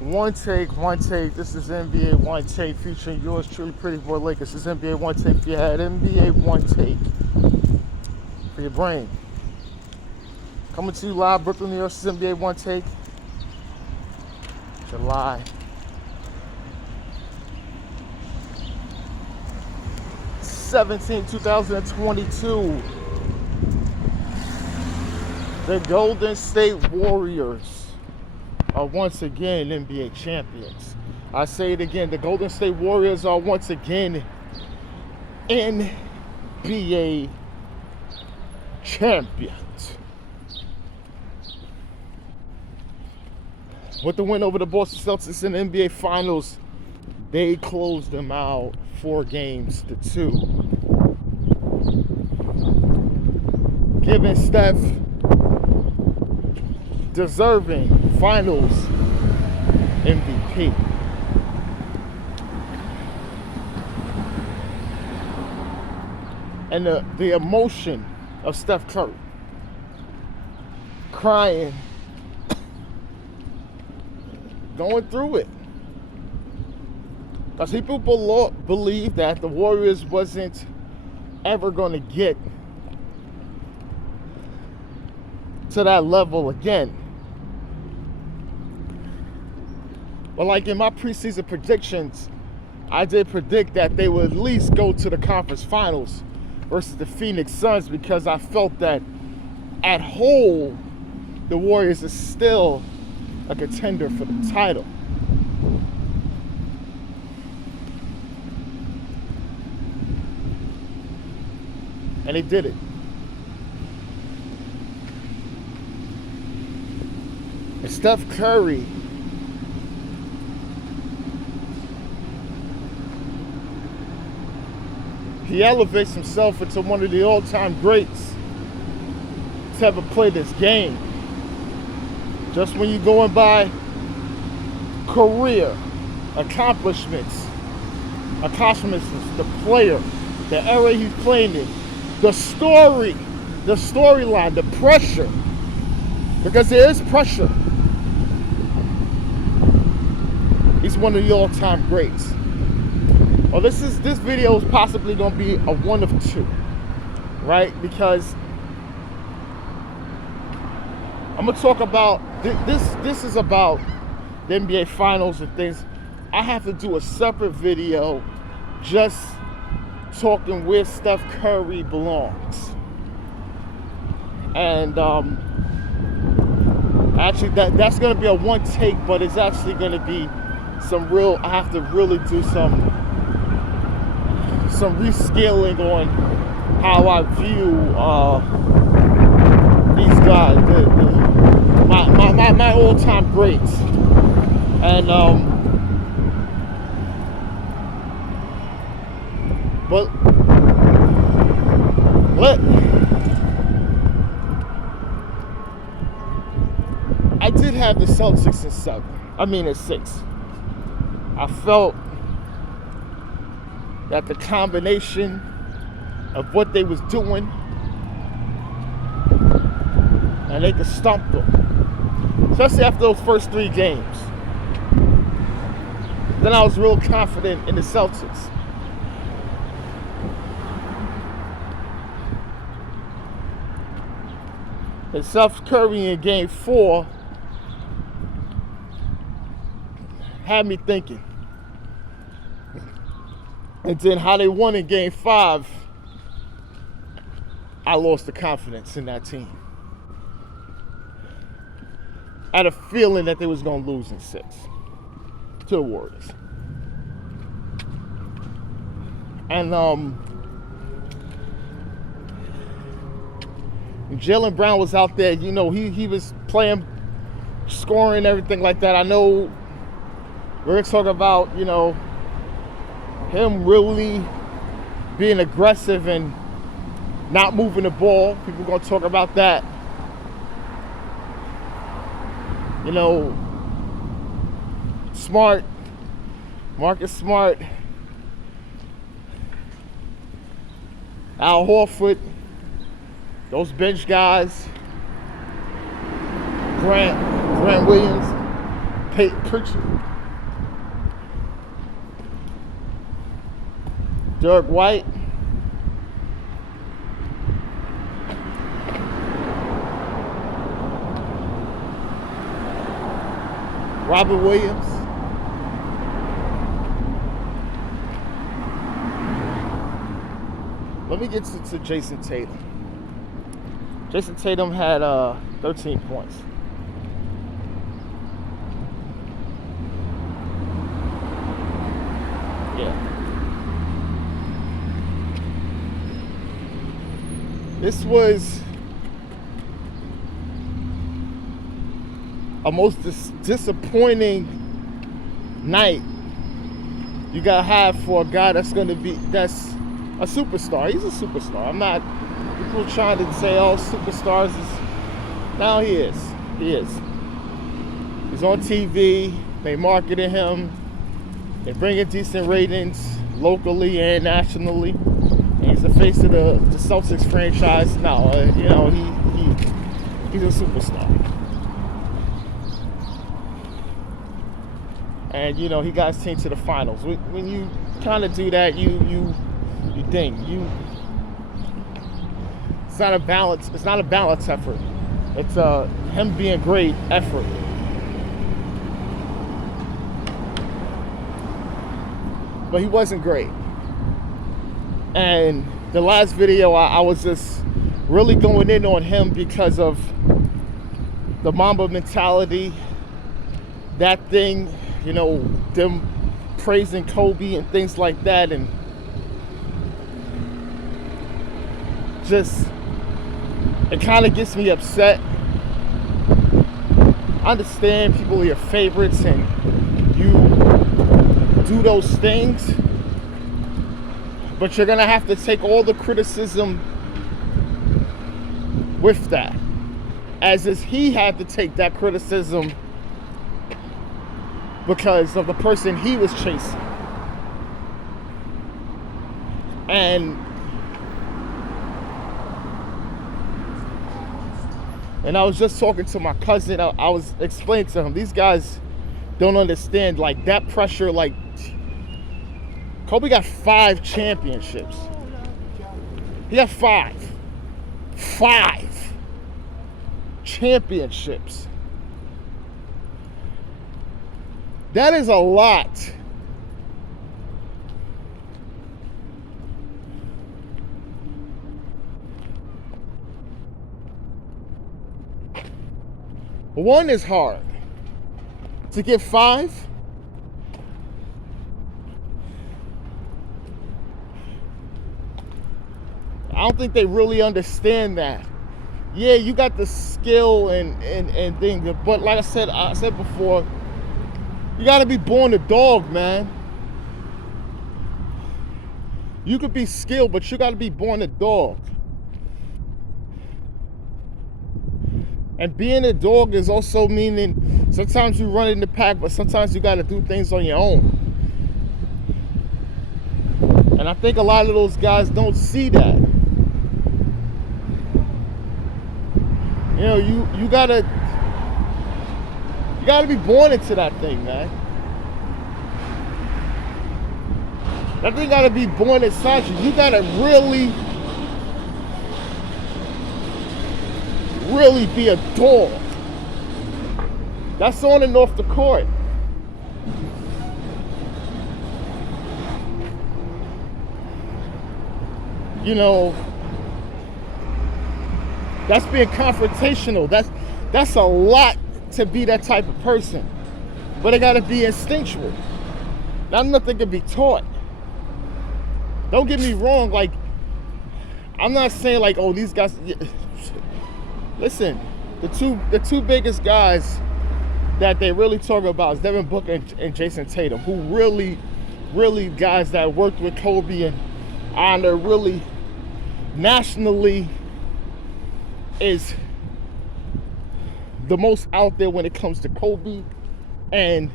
One take, one take. This is NBA One Take featuring yours truly, Pretty Boy Lakers. This is NBA One Take for your head. NBA One Take for your brain. Coming to you live, Brooklyn, New York. This is NBA One Take. July 17, 2022. The Golden State Warriors are once again NBA champions. I say it again, the Golden State Warriors are once again NBA champions. With the win over the Boston Celtics in the NBA Finals, they closed them out 4-2, giving Steph deserving Finals MVP. And the emotion of Steph Curry crying, going through it. Because people believe that the Warriors wasn't ever going to get to that level again. But like in my preseason predictions, I did predict that they would at least go to the conference finals versus the Phoenix Suns, because I felt that at whole, the Warriors are still a contender for the title. And they did it. And Steph Curry he elevates himself into one of the all-time greats to ever play this game. Just when you're going by career, accomplishments, the player, the era he's playing in, the storyline, the pressure, because there is pressure. He's one of the all-time greats. Well, this video is possibly going to be a one of two, right? Because I'm going to talk about this is about the NBA Finals and things. I have to do a separate video just talking where Steph Curry belongs. And actually that's going to be a one take, but it's actually going to be I have to really do some rescaling on how I view these guys, my all-time greats. And but I did have the Celtics at 6. I felt that the combination of what they was doing, and they could stomp them, especially after those first 3 games. Then I was real confident in the Celtics. And Steph Curry in Game 4 had me thinking. And then how they won in Game 5, I lost the confidence in that team. I had a feeling that they was going to lose in 6 to the Warriors. And Jaylen Brown was out there, he was playing, scoring, everything like that. I know we're talking about, him really being aggressive and not moving the ball. People are going to talk about that. Smart, Marcus Smart, Al Horford, those bench guys, Grant Williams, Pritchard. Derek White. Robert Williams. Let me get to Jason Tatum. Jason Tatum had 13 points. Yeah. This was a most disappointing night you gotta have for a guy that's a superstar. He's a superstar. I'm not people trying to say, oh, superstars is. Now he is. He is. He's on TV. They marketed him. They bring in decent ratings locally and nationally. And he's the face of the Celtics franchise. No, he's a superstar. And he got his team to the finals. When you kind of do that, you ding. It's not a balance. It's not a balance effort. It's him being great effort. But he wasn't great. And the last video, I was just really going in on him because of the Mamba mentality. That thing, them praising Kobe and things like that, and just it kind of gets me upset. I understand people are your favorites and you do those things, but you're gonna have to take all the criticism with that, as is he had to take that criticism because of the person he was chasing. And I was just talking to my cousin. I was explaining to him, these guys don't understand, like, that pressure. Like, Kobe got 5 championships. He got 5 championships. That is a lot. One is hard. To get 5, I don't think they really understand that. Yeah, you got the skill and things, but like I said before, you gotta be born a dog, man. You could be skilled, but you gotta be born a dog. And being a dog is also meaning sometimes you run in the pack, but sometimes you gotta do things on your own. And I think a lot of those guys don't see that. You gotta be born into that thing, man. That thing gotta be born inside you. You gotta really be a dog. That's on and off the court. That's being confrontational. That's a lot to be that type of person. But it gotta be instinctual. Not nothing can be taught. Don't get me wrong, like, I'm not saying like, oh, these guys. Listen, the two biggest guys that they really talk about is Devin Booker and Jason Tatum, who really guys that worked with Kobe and are really nationally is the most out there when it comes to Kobe and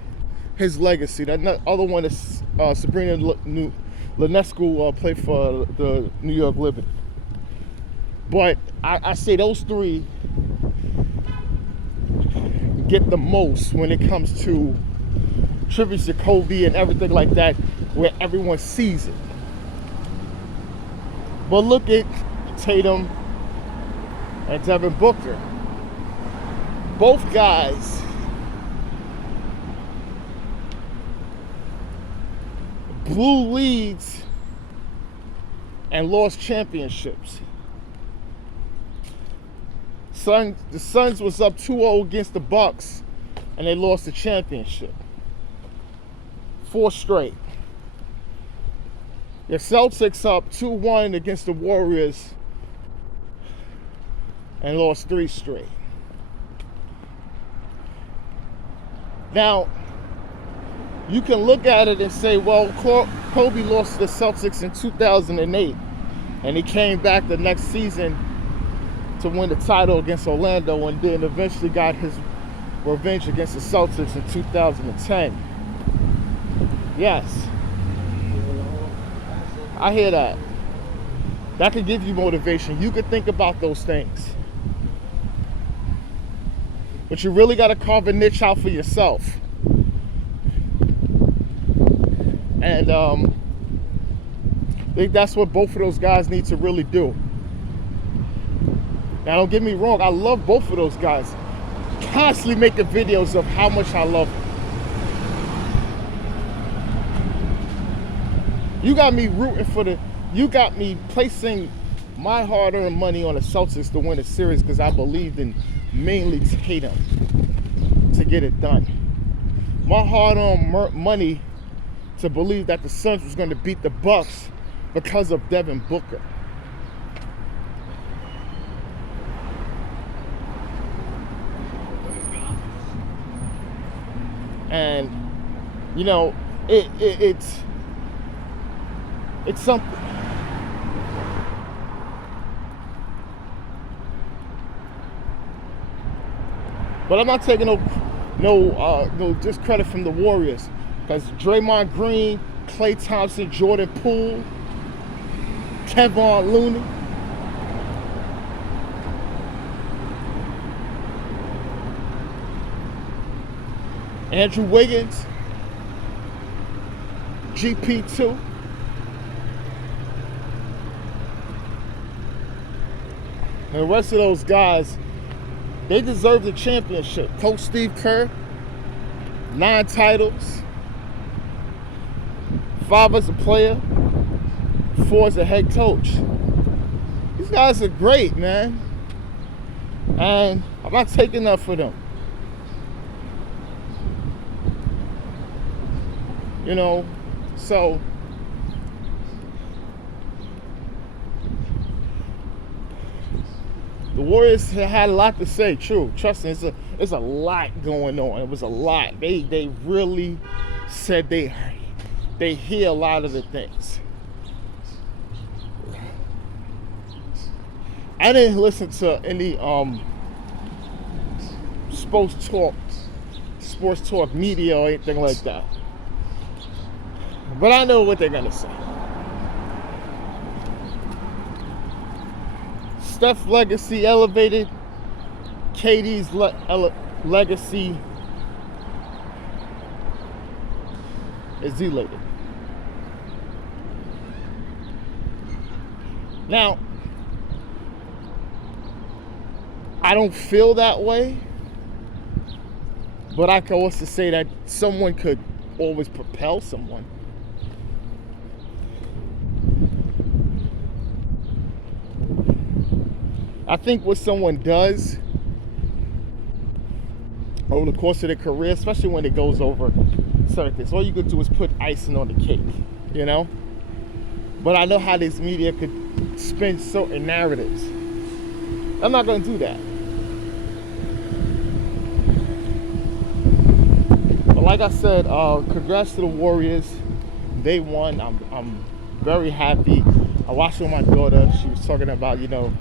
his legacy. That other one is Sabrina Ionescu, played for the New York Liberty. But I say those 3 get the most when it comes to tributes to Kobe and everything like that, where everyone sees it. But look at Tatum and Devin Booker. Both guys blew leads and lost championships. The Suns was up 2-0 against the Bucks, and they lost the championship. 4 straight. The Celtics up 2-1 against the Warriors and lost 3 straight. Now, you can look at it and say, well, Kobe lost to the Celtics in 2008, and he came back the next season to win the title against Orlando, and then eventually got his revenge against the Celtics in 2010. Yes, I hear that. That could give you motivation. You could think about those things. But you really got to carve a niche out for yourself. And I think that's what both of those guys need to really do. Now, don't get me wrong, I love both of those guys. Constantly making videos of how much I love them. You got me rooting for you got me placing my hard-earned money on the Celtics to win a series because I believed in mainly Tatum to get it done. My hard-earned money to believe that the Suns was going to beat the Bucks because of Devin Booker. And, you know, it's something. But I'm not taking no discredit from the Warriors, because Draymond Green, Klay Thompson, Jordan Poole, Kevon Looney, Andrew Wiggins, GP2. And the rest of those guys, they deserve the championship. Coach Steve Kerr, 9 titles, 5 as a player, 4 as a head coach. These guys are great, man. And I'm not taking up for them. You know, so the Warriors had a lot to say, true. Trust me, it's a lot going on. It was a lot. They really said they hear a lot of the things. I didn't listen to any sports talk media or anything like that. But I know what they're gonna say. Steph's legacy elevated. KD's legacy is elated. Now, I don't feel that way, but I can also say that someone could always propel someone. I think what someone does over the course of their career, especially when it goes over certain things, all you could do is put icing on the cake, you know? But I know how this media could spin certain narratives. I'm not going to do that. But like I said, congrats to the Warriors. They won. I'm very happy. I watched it with my daughter. She was talking about, you know,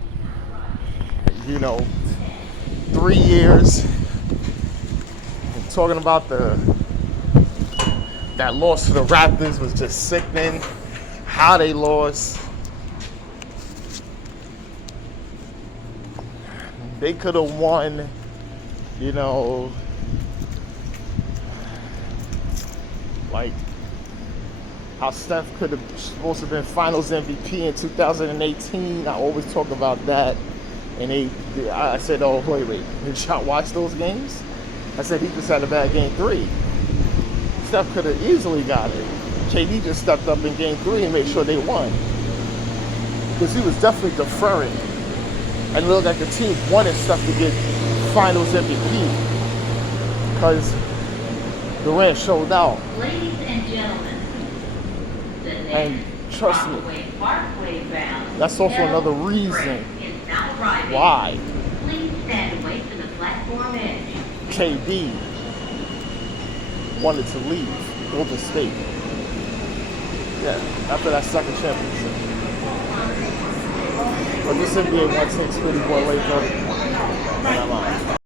3 years. And talking about that loss to the Raptors was just sickening. How they lost. They could have won, Like how Steph could have supposed to have been Finals MVP in 2018. I always talk about that. And I said, oh, wait. Did y'all watch those games? I said he just had a bad game 3. Steph could have easily got it. KD just stepped up in game 3 and made sure they won. Because he was definitely deferring. And it looked like the team wanted Steph to get Finals MVP. Because Durant showed out. Ladies and gentlemen, and trust me, that's also another reason why KD wanted to leave Golden State. Yeah, after that second championship. But this NBA Onetake, Pretty Boy Laker, and I'm out.